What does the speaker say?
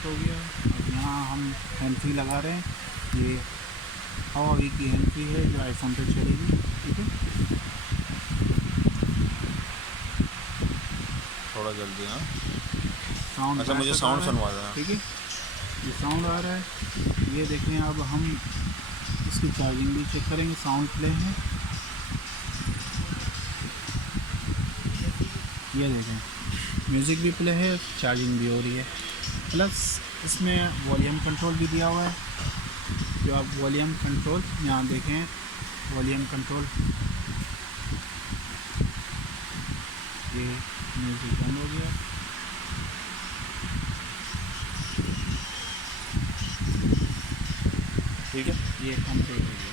Connect हो गया। अब यहाँ हम हैंड-फ्री लगा रहे हैं, ये हवावी की हैंड-फ्री है जो आईफोन पे चलेगी। ठीक है, थोड़ा जल्दी। हाँ साउंड अच्छा, मुझे साउंड सुनवा देना। ठीक है, ये साउंड आ रहा है। ये देखें, अब हम इसकी चार्जिंग भी चेक करेंगे। साउंड प्ले है, ये देखें म्यूज़िक भी प्ले है, चार्जिंग भी हो रही है। प्लस इसमें वॉल्यूम कंट्रोल भी दिया हुआ है। जो आप वॉल्यूम कंट्रोल यहाँ देखें, वॉल्यूम कंट्रोल, ये म्यूज़िक बंद हो गया। ठीक है, ये कंप्लीट हो गया।